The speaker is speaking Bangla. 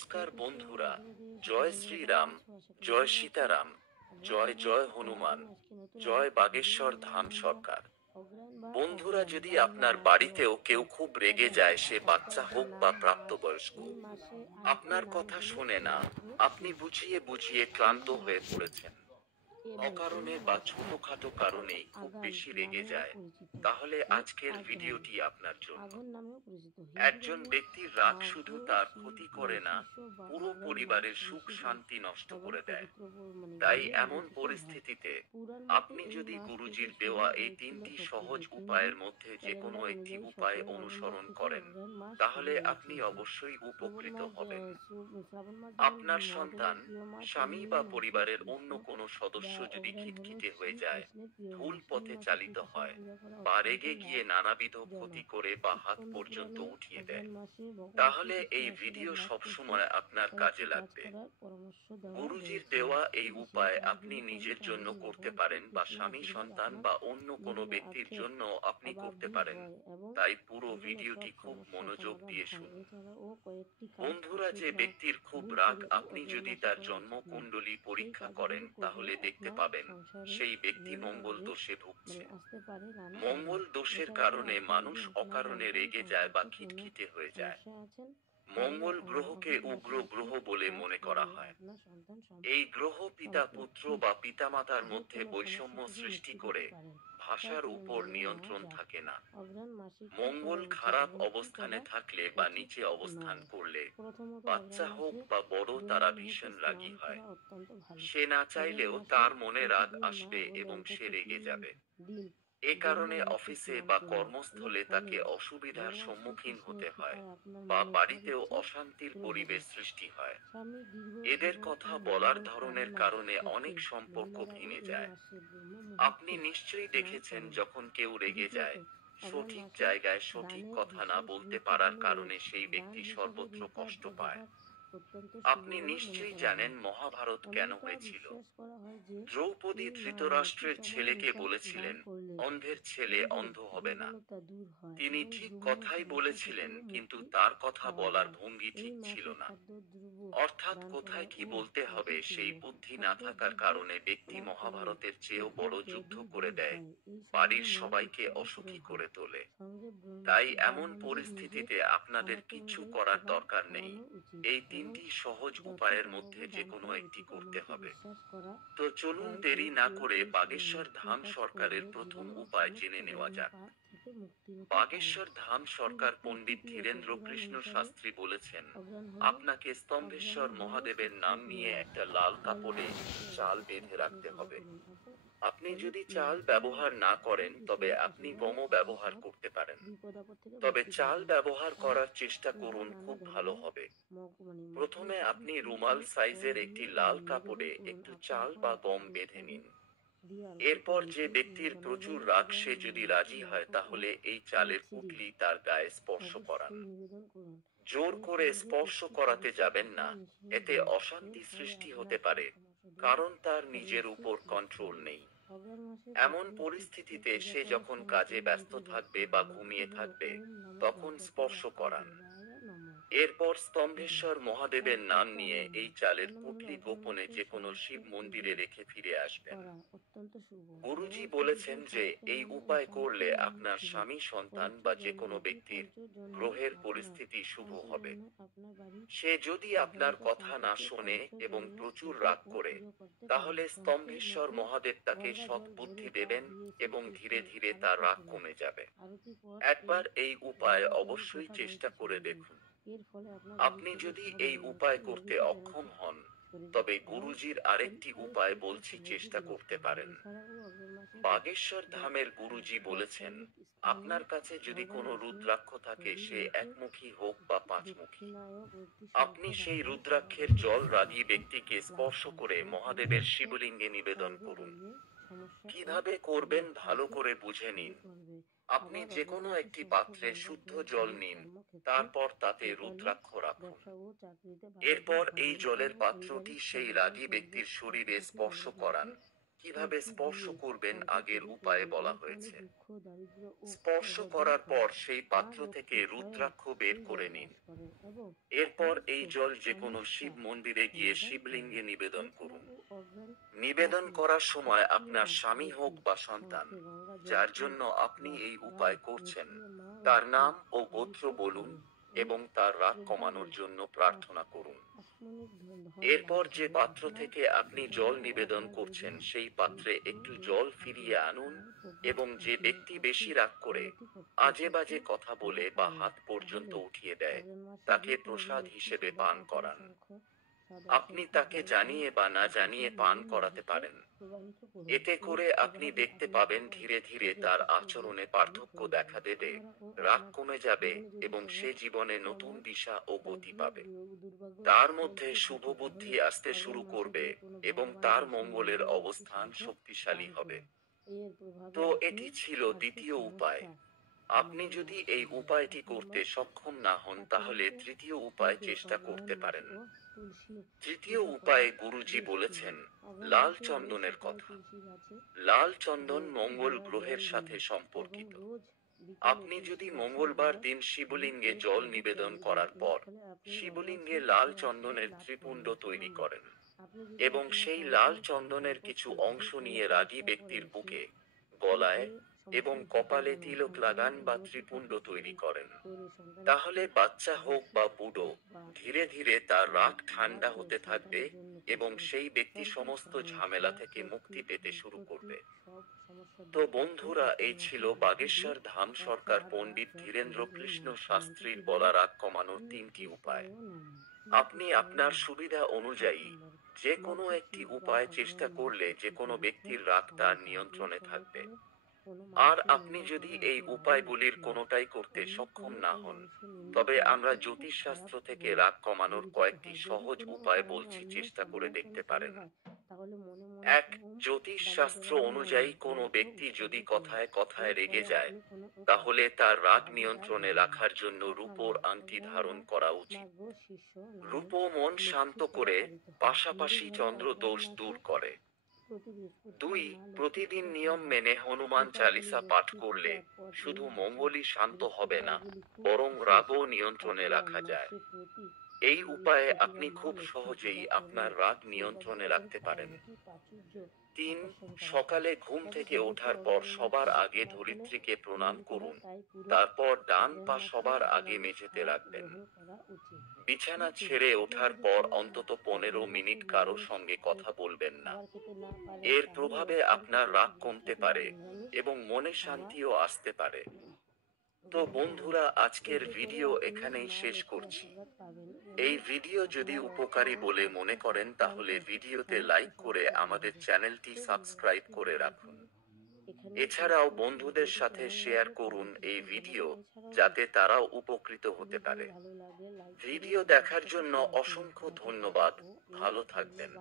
নমস্কার বন্ধুরা, জয় শ্রীরাম, জয় সীতারাম, জয় জয় হনুমান, জয় বাগেশ্বর ধাম সরকার। বন্ধুরা, যদি আপনার বাড়িতেও কেউ খুব রেগে যায়, সে বাচ্চা হোক বা প্রাপ্তবয়স্ক, আপনার কথা শোনে না, আপনি বুঝিয়ে বুঝিয়ে ক্লান্ত হয়ে পড়েছেন, অকারণে বা ছোটখাটো কারণেই খুব বেশি রেগে যায়, তাহলে আজকের ভিডিওটি আপনার জন্য। একজন ব্যক্তির রাগ শুধু তার ক্ষতি করে না, পুরো পরিবারের সুখ শান্তি নষ্ট করে দেয়। তাই এমন পরিস্থিতিতে আপনি যদি গুরুজির দেওয়া এই 3টি সহজ উপায়ের মধ্যে যে কোনো একটি উপায় অনুসরণ করেন, তাহলে আপনি অবশ্যই উপকৃত হবেন। আপনার সন্তান, স্বামী বা পরিবারের অন্য কোনো সদস্য যদি খিটখিটে হয়ে যায়, ভুল পথে চালিত হয়, বা রেগে গিয়ে নানাবিধ ক্ষতি করে বা হাত পর্যন্ত উঠিয়ে দেয়, তাহলে এই ভিডিও সবসময় আপনার কাজে লাগবে। গুরুজির দেওয়া এই উপায় আপনি নিজের জন্য করতে পারেন, বা স্বামী, সন্তান বা অন্য কোনো ব্যক্তির জন্য আপনি করতে পারেন। তাই পুরো ভিডিওটি খুব মনোযোগ দিয়ে শুনুন। বন্ধুরা, যে ব্যক্তির খুব রাগ, আপনি যদি তার জন্ম কুণ্ডলী পরীক্ষা করেন, তাহলে দেখতে পাবেন সেই ব্যক্তি মঙ্গল দোষে ভুগছে। মঙ্গল দোষের কারণে মানুষ অকারণে রেগে যায় বা খিটখিটে হয়ে যায়। মঙ্গল গ্রহকে উগ্র গ্রহ বলে মনে করা হয়। এই গ্রহ পিতা পুত্র বা পিতামাতার মধ্যে বৈষম্য সৃষ্টি করে, ভাষার উপর নিয়ন্ত্রণ থাকে না। মঙ্গল খারাপ অবস্থানে থাকলে বা নিচে অবস্থান করলে, বাচ্চা হোক বা বড়, তারা ভীষণ রাগী হয়। সে না চাইলেও তার মনে রাগ আসবে এবং সে রেগে যাবে। এ কারণে অফিসে বা কর্মস্থলে তাকে অসুবিধার সম্মুখীন হতে হয়, বা বাড়িতেও অশান্তির পরিবেশ সৃষ্টি হয়। এদের কথা বলার ধরনের কারণে অনেক সম্পর্ক ভেঙে যায়। আপনি নিশ্চয়ই দেখেছেন, যখন কেউ রেগে যায়, সঠিক জায়গায় সঠিক কথা না বলতে পারার কারণে সেই ব্যক্তি সর্বত্র কষ্ট পায়। আপনি নিশ্চয়ই জানেন মহাভারত কেন হয়েছিল। দ্রৌপদী ধৃতরাষ্ট্রের ছেলেকে বলেছিলেন, অন্ধের ছেলে অন্ধ হবে না। তিনি ঠিক কথাই বলেছিলেন, কিন্তু তার কথা বলার ভঙ্গি ঠিক ছিল না। অর্থাৎ কোথায় কি বলতে হবে সেই বুদ্ধি না থাকার কারণে ব্যক্তি মহাভারতের চেয়েও বড় যুদ্ধ করে দেয়, বাড়ির সবাইকে অসুখী করে তোলে। তাই এমন পরিস্থিতিতে আপনাদের কিচ্ছু করার দরকার নেই, এই 3টি সহজ উপায়ের মধ্যে যে কোনো একটি করতে হবে। তো চলুন দেরি না করে বাগেশ্বর ধাম সরকারের প্রথম উপায় জেনে নেওয়া যাক। বাগেশ্বর ধাম সরকার পণ্ডিত ধীরেন্দ্র কৃষ্ণ শাস্ত্রী বলেছেন, আপনাকে স্তম্ভেশ্বর মহাদেবের নাম নিয়ে একটা লাল কাপড়ে চাল বেঁধে রাখতে হবে। আপনি যদি চাল ব্যবহার না করেন, তবে আপনি গমও ব্যবহার করতে পারেন। তবে চাল ব্যবহার করার চেষ্টা করুন, খুব ভালো হবে। প্রথমে আপনি রুমাল সাইজের একটি লাল কাপড়ে একটু চাল বা গম বেঁধে নিন। এরপর যে ব্যক্তির প্রচুর রাগ, সে যদি রাজি হয়, তাহলে এই চালের পুঁটলি তার গায়ে স্পর্শ করান। জোর করে স্পর্শ করাতে যাবেন না, এতে অশান্তি সৃষ্টি হতে পারে, কারণ তার নিজের উপর কন্ট্রোল নেই। এমন পরিস্থিতিতে সে যখন কাজে ব্যস্ত থাকবে বা ঘুমিয়ে থাকবে, তখন স্পর্শ করান। এরপর স্তম্ভেশ্বর মহাদেবের নাম নিয়ে এই চালের পুঁটলি গোপনে যে কোনো শিব মন্দিরে রেখে ফিরে আসবেন। গুরুজি বলেছেন যে এই উপায় করলে আপনার স্বামী, সন্তান বা যে কোনো ব্যক্তির গ্রহের পরিস্থিতি শুভ হবে। সে যদি আপনার কথা না শোনে এবং প্রচুর রাগ করে, তাহলে স্তম্ভেশ্বর মহাদেব তাকে সৎ বুদ্ধি দেবেন এবং ধীরে ধীরে তার রাগ কমে যাবে। একবার এই উপায় অবশ্যই চেষ্টা করে দেখুন। আপনি যদি এই উপায় করতে অক্ষম হন, তবে গুরুজির আরেকটি উপায় বলছি, চেষ্টা করতে পারেন। বাগেশ্বর ধামের গুরুজি বলেছেন, আপনার কাছে যদি কোনো রুদ্রাক্ষ থাকে, সে একমুখী হোক বা পাঁচমুখী, আপনি সেই রুদ্রাক্ষের জল রাগী ব্যক্তিকে স্পর্শ করে মহাদেবের শিবলিঙ্গে নিবেদন করুন। কিভাবে করবেন ভালো করে বুঝে নিন। আপনি যে কোনো একটি পাত্রে শুদ্ধ জল নিন, তারপর তাতে রুদ্রাক্ষ রাখুন। এরপর এই জলের পাত্রটি সেই রাগী ব্যক্তির শরীরে স্পর্শ করান, কিভাবে স্পর্শ করবেন আগের উপায়ে বলা হয়েছে। স্পর্শ করার পর সেই পাত্র থেকে রুদ্রাক্ষ বের করে নিন। এরপর এই জল যে কোনো শিব মন্দিরে গিয়ে শিবলিঙ্গে নিবেদন করুন। নিবেদন করার সময় আপনার স্বামী হোক বা সন্তান, যার জন্য আপনি এই উপায় করছেন, তার নাম ও গোত্র বলুন এবং তার রাগ কমানোর জন্য প্রার্থনা করুন। এরপর যে পাত্র থেকে আপনি জল নিবেদন করছেন সেই পাত্রে একটু জল ফিরিয়ে আনুন এবং যে ব্যক্তি বেশি রাগ করে, আজে বাজে কথা বলে বা হাত পর্যন্ত উঠিয়ে দেয়, তাকে প্রসাদ হিসেবে পান করান। আপনি তাকে জানিয়ে বা না জানিয়ে পান করাতে পারেন। এতে করে আপনি দেখতে পাবেন ধীরে ধীরে তার আচরণে পার্থক্য দেখা দেবে, রাগ কমে যাবে এবং সে জীবনে নতুন দিশা ও গতি পাবে। তার মধ্যে শুভ বুদ্ধি আসতে শুরু করবে এবং তার মঙ্গলের অবস্থান শক্তিশালী হবে। তো এটি ছিল দ্বিতীয় উপায়। আপনি যদি এই উপায়টি করতে সক্ষম না হন তাহলে তৃতীয় উপায় চেষ্টা করতে পারেন। তৃতীয় উপায়ে গুরুজি বলেছেন লাল চন্দনের কথা। লাল চন্দন মঙ্গল গ্রহের সাথে সম্পর্কিত। আপনি যদি মঙ্গলবার দিন শিবলিঙ্গে জল নিবেদন করার পর শিবলিঙ্গে লাল চন্দনের ত্রিপুণ্ড তৈরি করেন এবং সেই লাল চন্দনের কিছু অংশ নিয়ে রাগী ব্যক্তির বুকে, গলায় এবং কপালে তিলক লাগান বা ত্রিপুণ্ড তৈরি করেন, তাহলে বাচ্চা হোক বা বুড়ো, ধীরে ধীরে তার রাগ ঠান্ডা হতে থাকবে এবং সেই ব্যক্তি সমস্ত ঝামেলা থেকে মুক্তি পেতে শুরু করবে। তো বন্ধুরা, এই ছিল বাগেশ্বর ধাম সরকার পণ্ডিত ধীরেন্দ্র কৃষ্ণ শাস্ত্রীর বলা রাগ কমানোর 3টি উপায়। আপনি আপনার সুবিধা অনুযায়ী যে কোনো একটি উপায় চেষ্টা করলে যে কোনো ব্যক্তির রাগ তার নিয়ন্ত্রণে থাকবে। আর আপনি যদি এই উপায়গুলির কোনোটাই করতে সক্ষম না হন, তবে আমরা জ্যোতিষশাস্ত্র থেকে রাগ কমানোর কয়েকটি সহজ উপায় বলছি, চেষ্টা করে দেখতে পারেন। 1. জ্যোতিষ শাস্ত্র অনুযায়ী কোনো ব্যক্তি যদি কথায় কথায় রেগে যায়, তাহলে তার রাগ নিয়ন্ত্রণে রাখার জন্য রূপোর আংটি ধারণ করা উচিত। রূপো মন শান্ত করে, পাশাপাশি চন্দ্র দোষ দূর করে। 2. প্রতিদিন নিয়ম মেনে হনুমান চালিসা পাঠ করলে শুধু মঙ্গলই শান্ত হবে না, বরং রাগও নিয়ন্ত্রণে রাখা যায়। এই উপায়ে আপনি খুব সহজেই আপনার রাগ নিয়ন্ত্রণে রাখতে পারেন। 3. সকালে ঘুম থেকে ওঠার পর সবার আগে ধরিত্রীকে প্রণাম করুন, তারপর ডান পা সবার আগে মেঝেতে রাখবেন। বিছানা ছেড়ে ওঠার পর অন্তত 15 মিনিট কারো সঙ্গে কথা বলবেন না। এর প্রভাবে আপনার রাগ কমতে পারে এবং মনে শান্তিও আসতে পারে। তো বন্ধুরা, আজকের ভিডিও এখানেই শেষ করছি। এই ভিডিও যদি উপকারী বলে মনে করেন তাহলে ভিডিওতে লাইক করে আমাদের চ্যানেলটি সাবস্ক্রাইব করে রাখুন। এছাড়াও বন্ধুদের সাথে শেয়ার করুন এই ভিডিও, যাতে তারাও উপকৃত হতে পারে। ভিডিও দেখার জন্য অসংখ্য ধন্যবাদ। ভালো থাকবেন।